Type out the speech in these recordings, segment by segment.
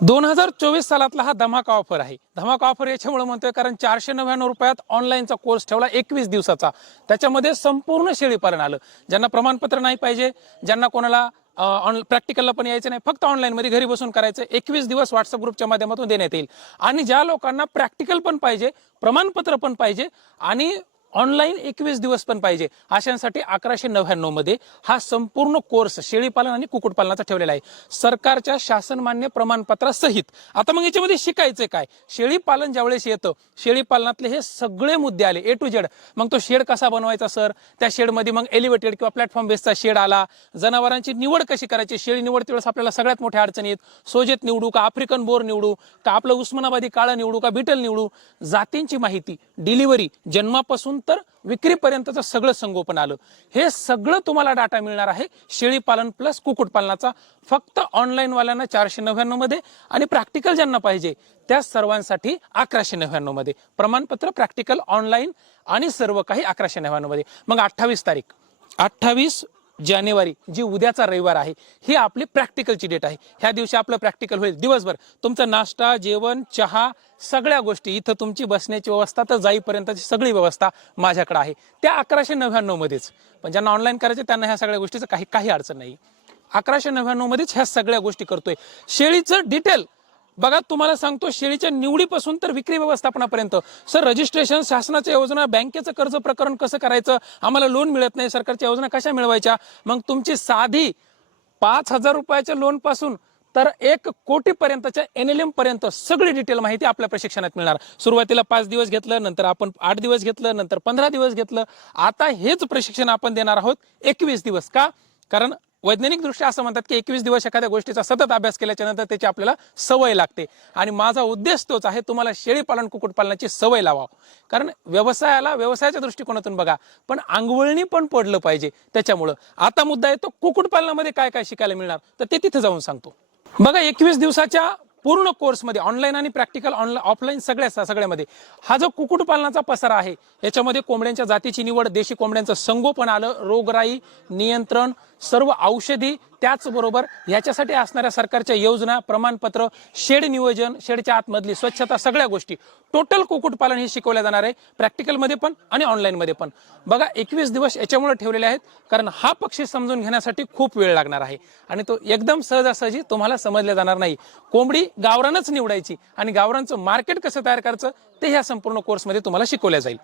2024 सालातला हा धमाका ऑफर आहे. धमाका ऑफर याच्यामुळे म्हणतोय कारण 499 रुपयात ऑनलाईनचा कोर्स ठेवला 21 दिवसाचा. त्याच्यामध्ये संपूर्ण शेळी पालन आलं. ज्यांना प्रमाणपत्र नाही पाहिजे, ज्यांना कोणाला प्रॅक्टिकलला पण यायचं नाही, फक्त ऑनलाईन मध्ये घरी बसून करायचं, 21 दिवस व्हॉट्सअप ग्रुपच्या माध्यमातून देण्यात येईल. आणि ज्या लोकांना प्रॅक्टिकल पण पाहिजे, प्रमाणपत्र पण पाहिजे आणि ऑनलाईन 21 दिवस पण पाहिजे, अशांसाठी 1199 मध्ये हा संपूर्ण कोर्स शेळीपालन आणि कुक्कुटपालनाचा ठेवलेला आहे, सरकारच्या शासनमान्य प्रमाणपत्रासहित. आता मग याच्यामध्ये शिकायचं काय? शेळीपालन ज्यावेळेस येतं, शेळीपालनातले हे सगळे मुद्दे आले A to Z. मग तो शेड कसा बनवायचा सर? त्या शेडमध्ये मग एलिव्हेटेड किंवा प्लॅटफॉर्म बेसचा शेड आला. जनावरांची निवड कशी करायची? शेळी निवडते वेळेस आपल्याला सगळ्यात मोठ्या अडचणी आहेत. सोजेत निवडू का आफ्रिकन बोर निवडू का आपलं उस्मानाबादी काळं निवडू का बिटल निवडू? जातींची माहिती, डिलिव्हरी, जन्मापासून तर विक्रीपर्यंतचं सगळं संगोपन आलं. हे सगळं तुम्हाला डाटा मिळणार आहे शेळीपालन प्लस कुक्कुटपालनाचा, फक्त ऑनलाईन वाल्यांना 499 मध्ये आणि प्रॅक्टिकल ज्यांना पाहिजे त्या सर्वांसाठी 1199 मध्ये. प्रमाणपत्र, प्रॅक्टिकल, ऑनलाईन आणि सर्व काही 1199 मध्ये. मग 28 जानेवारी जी उद्याचा रविवार आहे, ही आपली प्रॅक्टिकलची डेट आहे. ह्या दिवशी आपलं प्रॅक्टिकल होईल दिवसभर. तुमचा नाश्ता, जेवण, चहा, सगळ्या गोष्टी इथं, तुमची बसण्याची व्यवस्था तर जाईपर्यंतची सगळी व्यवस्था माझ्याकडे आहे, त्या 1199 मध्येच. पण ज्यांना ऑनलाईन करायचे त्यांना ह्या सगळ्या गोष्टीचं काही अडचण नाही. 1199 मध्येच ह्या सगळ्या गोष्टी करतोय. शेळीचं डिटेल बघा, तुम्हाला सांगतो, शेळीच्या निवडीपासून तर विक्री व्यवस्थापनापर्यंत. सर रजिस्ट्रेशन, शासनाच्या योजना, बँकेचं कर्ज प्रकरण कसं करायचं, आम्हाला लोन मिळत नाही, सरकारच्या योजना कशा मिळवायच्या, मग तुमची साधी 5,000 रुपयाच्या लोन पासून तर 1 कोटीपर्यंतच्या NLM पर्यंत सगळी डिटेल माहिती आपल्या प्रशिक्षणात मिळणार. सुरुवातीला 5 दिवस घेतलं, नंतर आपण 8 दिवस घेतलं, नंतर 15 दिवस घेतलं. आता हेच प्रशिक्षण आपण देणार आहोत 21 दिवस. का? कारण वैज्ञानिक दृष्ट्या असं म्हणतात की 21 दिवस एखाद्या गोष्टीचा सतत अभ्यास केल्याच्या नंतर त्याची आपल्याला सवय लागते. आणि माझा उद्देश तोच आहे, तुम्हाला शेळीपालन कुक्कुटपालनाची सवय लावा. कारण व्यवसायाला व्यवसायाच्या दृष्टिकोनातून बघा, पण अंगवळणी पण पडलं पाहिजे. त्याच्यामुळं आता मुद्दा येतो कुक्कुटपालनामध्ये काय काय शिकायला मिळणार, तर ते तिथे जाऊन सांगतो. बघा, 21 दिवसाच्या पूर्ण कोर्समध्ये ऑनलाईन आणि प्रॅक्टिकल, ऑफलाईन सगळ्यामध्ये हा जो कुक्कुटपालनाचा पसारा आहे, याच्यामध्ये कोंबड्यांच्या जातीची निवड, देशी कोंबड्यांचं संगोपन आलं, रोगराई नियंत्रण, सर्व औषधी, त्याचबरोबर याच्यासाठी असणाऱ्या सरकारच्या योजना, प्रमाणपत्र, शेड नियोजन, शेडच्या आतमधली स्वच्छता, सगळ्या गोष्टी टोटल कुक्कुटपालन हे शिकवल्या जाणार आहे, प्रॅक्टिकलमध्ये पण आणि ऑनलाईनमध्ये पण. बघा, 21 दिवस याच्यामुळे ठेवलेले आहेत कारण हा पक्षी समजून घेण्यासाठी खूप वेळ लागणार आहे आणि तो एकदम सहजासहजी तुम्हाला समजल्या जाणार नाही. कोंबडी गावरानच निवडायची आणि गावरानचं मार्केट कसं तयार करायचं ते ह्या संपूर्ण कोर्समध्ये तुम्हाला शिकवल्या जाईल.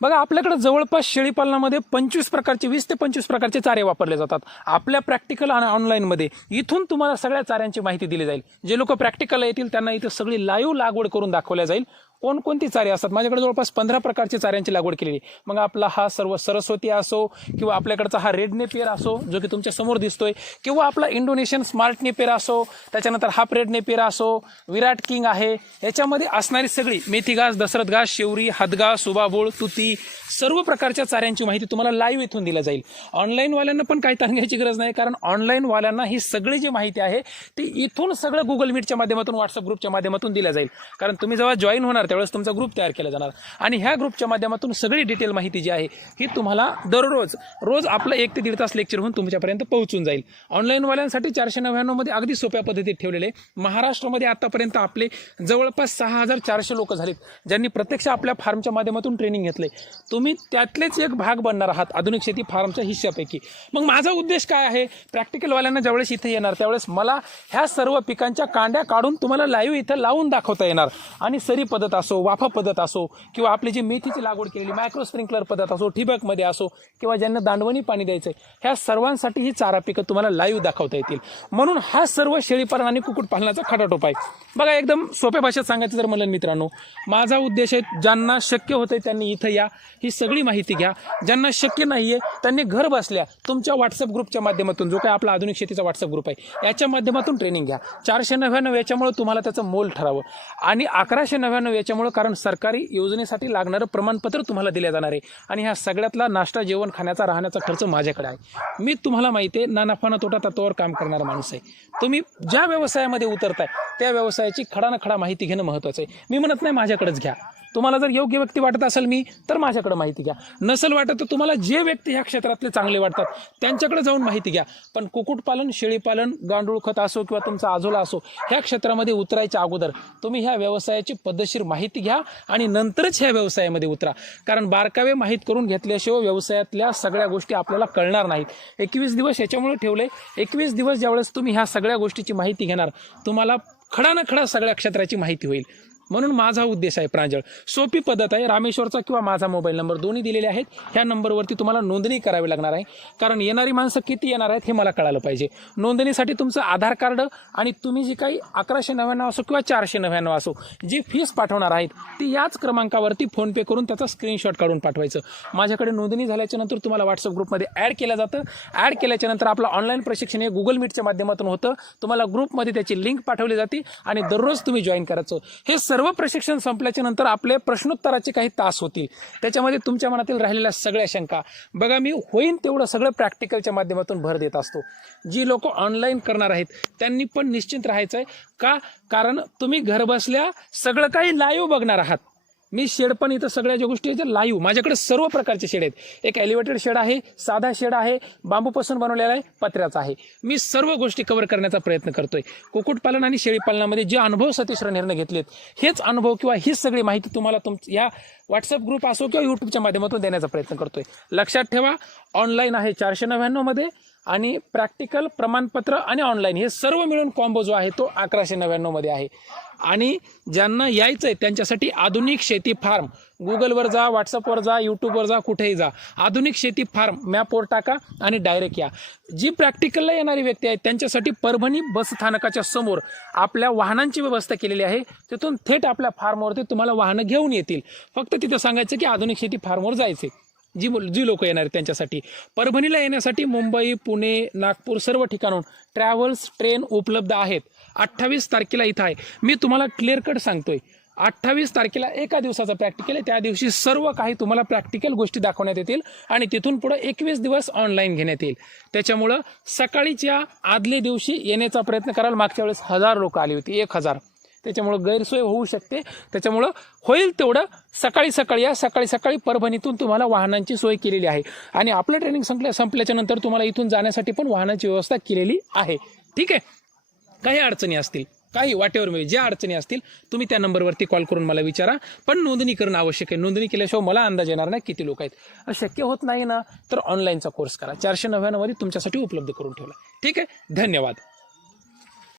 बघा, आपल्याकडे जवळपास शेळीपालनामध्ये 20 ते 25 प्रकारचे चारे वापरले जातात. आपल्या प्रॅक्टिकल आणि ऑनलाईनमध्ये इथून तुम्हाला सगळ्या चाऱ्यांची माहिती दिली जाईल. जे लोक प्रॅक्टिकलला येतील त्यांना इथं सगळी लाईव्ह लागवड करून दाखवल्या जाईल. कोणकोणती चारे असतात, माझ्याकडे जवळपास 15 प्रकारचे चाऱ्यांची लागवड केलेली. मग आपला हा सर्व सरस्वती असो किंवा आपल्याकडचा हा रेड नेपियर असो जो की तुमच्या समोर दिसतोय, किंवा आपला इंडोनेशियन स्मार्ट नेपियर असो, त्याच्यानंतर हाफ रेड नेपियर असो, विराट किंग आहे, याच्यामध्ये असणारी सगळी मेथी घास, दशरथ घास, शेवरी, हदगा, सुबाबोळ, तुती, सर्व प्रकारच्या चाऱ्यांची माहिती तुम्हाला लाईव्ह इथून दिली जाईल. ऑनलाईन वाल्यांना पण काही सांगण्याची गरज नाही, कारण ऑनलाईन वाल्यांना ही सगळी जी माहिती आहे ती इथून सगळं गुगल मीटच्या माध्यमातून, व्हॉट्सअप ग्रुपच्या माध्यमातून दिल्या जाईल. कारण तुम्ही जेव्हा जॉईन होणार त्यावेळेस तुमचा ग्रुप तयार केला जाणार आणि ह्या ग्रुपच्या माध्यमातून सगळी डिटेल माहिती जी आहे ही तुम्हाला रोज आपलं 1 ते 1.5 तास लेक्चर होऊन तुमच्यापर्यंत पोहोचून जाईल. ऑनलाईन वाल्यांसाठी 499 मध्ये अगदी सोप्या पद्धतीत ठेवलेले. महाराष्ट्रामध्ये आतापर्यंत आपले जवळपास 6,400 लोक झालेत ज्यांनी प्रत्यक्ष आपल्या फार्मच्या माध्यमातून ट्रेनिंग घेतले. तुम्ही त्यातलेच एक भाग बनणार आहात आधुनिक शेती फार्मच्या हिश्श्यापैकी. मग माझा उद्देश काय आहे, प्रॅक्टिकल वाल्यांना ज्यावेळेस इथे येणार त्यावेळेस मला ह्या सर्व पिकांच्या कांड्या काढून तुम्हाला लाईव्ह इथं लावून दाखवता येणार. आणि सरी पद्धत असो, वाफा पद्धत असो, किंवा आपली जी मेथीची लागवड केलेली मायक्रो स्प्रिंकलर पद्धत असो, ठिबकमध्ये असो, किंवा ज्यांना दांडवणी पाणी द्यायचंय, ह्या सर्वांसाठी ही चारा पिकं तुम्हाला लाईव्ह दाखवता येतील. म्हणून हा सर्व शेळीपालन आणि कुक्कुटपालनाचा खटाटोप आहे. बघा, एकदम सोप्या भाषेत सांगायचं जर म्हणलं मित्रांनो, माझा उद्देश आहे ज्यांना शक्य होतंय त्यांनी इथं या, ही सगळी माहिती घ्या. ज्यांना शक्य नाहीये त्यांनी घर बसल्या तुमच्या व्हॉट्सअप ग्रुपच्या माध्यमातून, जो काय आपला आधुनिक शेतीचा व्हॉट्सअप ग्रुप आहे, याच्या माध्यमातून ट्रेनिंग घ्या. 499 याच्यामुळे तुम्हाला त्याचं मोल ठरावं आणि 1199 याच्यामुळे, कारण सरकारी योजनेसाठी लागणारं प्रमाणपत्र तुम्हाला दिलं जाणार आहे. आणि ह्या सगळ्यातला नाश्ता, जेवण, खाण्याचा, राहण्याचा खर्च माझ्याकडे आहे. मी तुम्हाला माहिती आहे ना नफा ना तोटा तत्वावर काम करणारा माणूस आहे. तुम्ही ज्या व्यवसायामध्ये उतरताय त्या व्यवसायाची खडा ना खडा माहिती घेणं महत्त्वाचं आहे. मी म्हणत नाही माझ्याकडेच घ्या, तुम्हाला जर योग्य व्यक्ती वाटत असेल मी, तर माझ्याकडे माहिती घ्या. नसेल वाटत तर तुम्हाला जे व्यक्ती ह्या क्षेत्रातले चांगले वाटतात त्यांच्याकडे जाऊन माहिती घ्या. पण कुक्कुटपालन, शेळीपालन, गांडूळ खत असो किंवा तुमचा आजोला असो, ह्या क्षेत्रामध्ये उतरायच्या अगोदर तुम्ही ह्या व्यवसायाची पद्धतशीर माहिती घ्या आणि नंतरच ह्या व्यवसायामध्ये उतरा. कारण बारकावे माहीत करून घेतल्याशिवाय व्यवसायातल्या सगळ्या गोष्टी आपल्याला कळणार नाहीत. 21 दिवस याच्यामुळे ठेवले. 21 दिवस ज्यावेळेस तुम्ही ह्या सगळ्या गोष्टीची माहिती घेणार, तुम्हाला खडा ना खडा सगळ्या क्षेत्राची माहिती होईल. म्हणून माझा उद्देश आहे प्रांजळ. सोपी पद्धत आहे. रामेश्वरचा किंवा माझा मोबाईल नंबर दोन्ही दिलेले आहेत. ह्या नंबरवरती तुम्हाला नोंदणी करावी लागणार आहे. कारण येणारी माणसं किती येणार आहेत हे मला कळालं पाहिजे. नोंदणीसाठी तुमचं आधार कार्ड आणि तुम्ही जी काही 1199 असो किंवा 499 असो जी फीस पाठवणार आहेत ती याच क्रमांकावरती फोनपे करून त्याचा स्क्रीनशॉट काढून पाठवायचं. माझ्याकडे नोंदणी झाल्याच्या नंतर तुम्हाला व्हॉट्सअप ग्रुपमध्ये ॲड केलं जातं. ॲड केल्याच्या नंतर आपलं ऑनलाईन प्रशिक्षण हे गुगल मीटच्या माध्यमातून होतं. तुम्हाला ग्रुपमध्ये त्याची लिंक पाठवली जाते आणि दररोज तुम्ही जॉईन करायचं. हे सर्व प्रशिक्षण संपल्याच्या नंतर आपले प्रश्नोत्तराचे काही तास होतील. त्याच्यामध्ये तुमच्या मनातील राहिलेल्या सगळ्या शंका बघा, मी होईन तेवढं सगळं प्रॅक्टिकलच्या माध्यमातून भर देत असतो. जी लोक ऑनलाईन करणार आहेत त्यांनी पण निश्चिंत राहायचं आहे. का? कारण तुम्ही घर बसल्या सगळं काही लाईव्ह बघणार आहात. मी शेड पण इथं सगळ्या ज्या गोष्टी आहेत लाईव्ह, माझ्याकडे सर्व प्रकारचे शेड आहेत. एक एलिव्हेटेड शेड आहे, साधा शेड आहे, बांबूपासून बनवलेला आहे, पत्र्याचा आहे. मी सर्व गोष्टी कव्हर करण्याचा प्रयत्न करतोय. कुक्कुटपालन आणि शेळीपालनामध्ये जे अनुभव सतीश रणेरने घेतलेत, हेच अनुभव किंवा हीच सगळी माहिती तुम्हाला या व्हॉट्सअप ग्रुप असो किंवा यूट्यूबच्या माध्यमातून देण्याचा प्रयत्न करतोय. लक्षात ठेवा, ऑनलाईन आहे 499 मध्ये आणि प्रॅक्टिकल, प्रमाणपत्र आणि ऑनलाईन हे सर्व मिळून कॉम्बो जो आहे तो 1199 मध्ये आहे. आणि ज्यांना यायचंय त्यांच्यासाठी आधुनिक शेती फार्म, गुगलवर जा, व्हॉट्सअपवर जा, यूट्यूबवर जा, कुठेही जा, आधुनिक शेती फार्म मॅपवर टाका आणि डायरेक्ट या. जी प्रॅक्टिकलला येणारी व्यक्ती आहेत त्यांच्यासाठी परभणी बस स्थानकाच्या समोर आपल्या वाहनांची व्यवस्था केलेली आहे. तिथून थेट आपल्या फार्मवरती तुम्हाला वाहनं घेऊन येतील. फक्त तिथं सांगायचं की आधुनिक शेती फार्मवर जायचे. जी लोक येणार आहेत त्यांच्यासाठी. परभणीला येण्यासाठी मुंबई, पुणे, नागपूर सर्व ठिकाणून ट्रॅव्हल्स, ट्रेन उपलब्ध आहेत. 28 तारखेला इथं आहे. मी तुम्हाला क्लिअर कट सांगतोय, 28 तारखेला एका दिवसाचा प्रॅक्टिकल आहे. त्या दिवशी सर्व काही तुम्हाला प्रॅक्टिकल गोष्टी दाखवण्यात येतील आणि तिथून पुढे 21 दिवस ऑनलाईन घेण्यात येईल. त्याच्यामुळं सकाळीच्या आदल्या दिवशी येण्याचा प्रयत्न कराल. मागच्या वेळेस 1000 लोक आली होती, 1000. त्याच्यामुळं गैरसोय होऊ शकते. त्याच्यामुळं होईल तेवढं सकाळी या. सकाळी परभणीतून तुम्हाला वाहनांची सोय केलेली आहे आणि आपलं ट्रेनिंग संपल्याच्या नंतर तुम्हाला इथून जाण्यासाठी पण वाहनांची व्यवस्था केलेली आहे. ठीक आहे. काही अडचणी असतील, काही वाटेवर मिळेल, ज्या अडचणी असतील तुम्ही त्या नंबरवरती कॉल करून मला विचारा. पण नोंदणी करणं आवश्यक आहे. नोंदणी केल्याशिवाय मला अंदाज येणार नाही किती लोक आहेत. शक्य होत नाही ना तर ऑनलाईनचा कोर्स करा. 499 मध्ये तुमच्यासाठी उपलब्ध करून ठेवला. ठीक आहे. धन्यवाद.